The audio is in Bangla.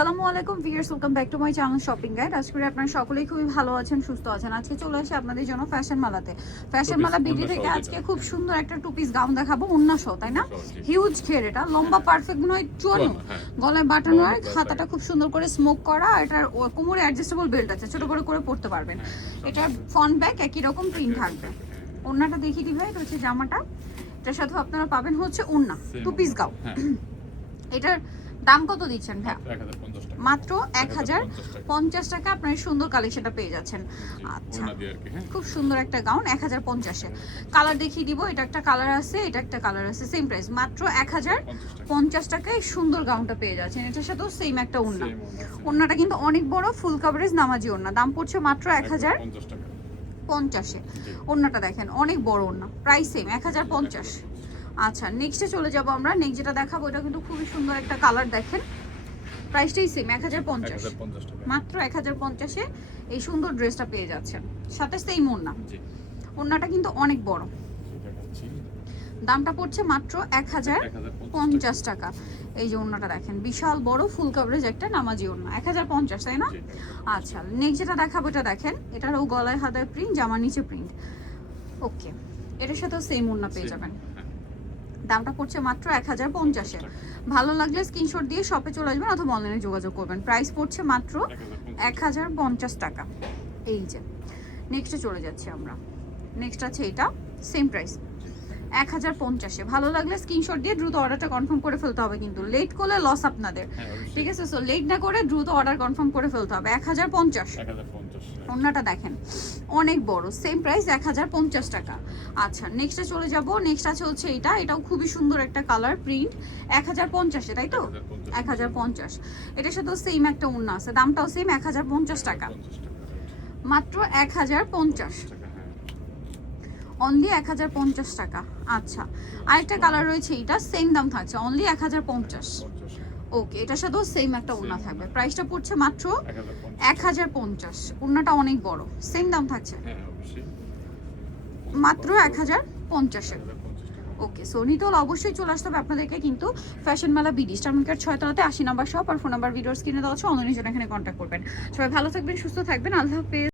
আসসালামু আলাইকুম viewers, welcome back to my channel shopping guide. আজকে আপনারা সকলেই খুবই ভালো আছেন, সুস্থ আছেন। আজকে চলে আসি আপনাদের জন্য ফ্যাশন মেলাতে। ফ্যাশন মেলা বিডি থেকে আজকে খুব সুন্দর একটা টু পিস গাউন দেখাবো, ওন্না সহ, তাই না? হিউজ ঘের, এটা লম্বা পারফেক্ট মনে হয় 54, গলায় বাটন ওয়ার্ক, হাতাটা খুব সুন্দর করে স্মোক করা, এটার কোমরে অ্যাডজাস্টেবল বেল্ট আছে, ছোট করে করে পড়তে পারবেন। এটার ফ্রন্ট ব্যাক একই রকম প্রিন্ট থাকবে। ওন্নাটা দেখিয়ে দিই ভাই, এটা হচ্ছে জামাটা, এটার সাথে আপনারা পাবেন হচ্ছে ওন্না, টু পিস গাউন। এটার দাম কত দিচ্ছেন ভাই? মাত্র 1050 টাকা আপনার সুন্দর কালেকশনটা পেয়ে যাচ্ছেন। আচ্ছা, খুব সুন্দর একটা গাউন 1050-এ। কালার দেখিয়ে দিব, এটা একটা কালার আছে, এটা একটা কালার আছে, সেম প্রাইস মাত্র 1050 টাকায় সুন্দর গাউনটা পেয়ে যাচ্ছেন। এটার সাথেও সেম একটা ওড়না, ওড়নাটা কিন্তু অনেক বড়, ফুল কভারেজ নামাজি ওড়না। দাম পড়ছে মাত্র 1050-এ। ওড়নাটা দেখেন অনেক বড় ওড়না, প্রাইস সেম 1050। আচ্ছা, নেক্সটে চলে যাব আমরা। নেক্সট যেটা দেখাবো এটা কিন্তু খুবই সুন্দর একটা কালার, দেখেন প্রাইসটাই সেম 1050, মাত্র 1050-এ এই সুন্দর ড্রেসটা পেয়ে যাচ্ছেন। সাথে সেম ওড়না, ওড়নাটা কিন্তু অনেক বড়। দামটা পড়ছে মাত্র 1050 টাকা। এই যে ওড়নাটা দেখেন বিশাল বড়, ফুল কভারেজ একটা নামাজি ওড়না, 1050, তাই না? আচ্ছা, নেক্সট যেটা দেখাবো এটা দেখেন, এটারও গলায় হাতায় প্রিন্ট, জামার নিচে প্রিন্ট। ওকে, এটার সাথেও সেম ওড়না পেয়ে যাবেন। দামটা পড়ছে মাত্র 1050-এ। ভালো লাগলে স্ক্রিনশট দিয়ে শপে চলে আসবেন অথবা অনলাইনে যোগাযোগ করবেন। প্রাইস পড়ছে মাত্র 1050 টাকা। এই যে নেক্সটে চলে যাচ্ছি আমরা। নেক্সট আছে এটা, সেম প্রাইস 1050-এ। ভালো লাগলে স্ক্রিনশট দিয়ে দ্রুত অর্ডারটা কনফার্ম করে ফেলতে হবে, কিন্তু লেট করলে লস আপনাদের, ঠিক আছে? সো লেট না করে দ্রুত অর্ডার কনফার্ম করে ফেলতে হবে। 1050। ওড়নাটা দেখেন অনেক বড়, সেম প্রাইস 1050 টাকা। আচ্ছা, নেক্সটে চলে যাব। নেক্সট আছে হচ্ছে এটা, এটাও খুবই সুন্দর একটা কালার, প্রিন্ট 1050-এ, তাই তো? 1050। এটার সাথেও সেম একটা ওড়না আছে, দামটাও সেম 1050 টাকা, মাত্র 1050, অনলি 1050 টাকা। আচ্ছা, আরেকটা কালার রয়েছে, এটা সেম দাম থাকছে, অনলি 1050। ওকে, এটার সাথেও সেম একটা ওড়না থাকবে, প্রাইসটা পড়ছে মাত্র 1050। ওড়নাটা অনেক বড়, সেম দাম থাকছে, মাত্র 1050-এ। ওকে, সো নিতে হলে অবশ্যই চলে আসতে হবে আপনাদেরকে কিন্তু ফ্যাশন মেলা বিডি, স্টার মার্কেট 6 তলাতে 80 নাম্বার শপ, আর ফোন নাম্বার ভিডিওর স্ক্রিনে দেওয়া আছে, অনলাইনের জন্য এখানে কন্ট্যাক্ট করবেন। সবাই ভালো থাকবেন, সুস্থ থাকবেন, আল্লাহ হাফেজ।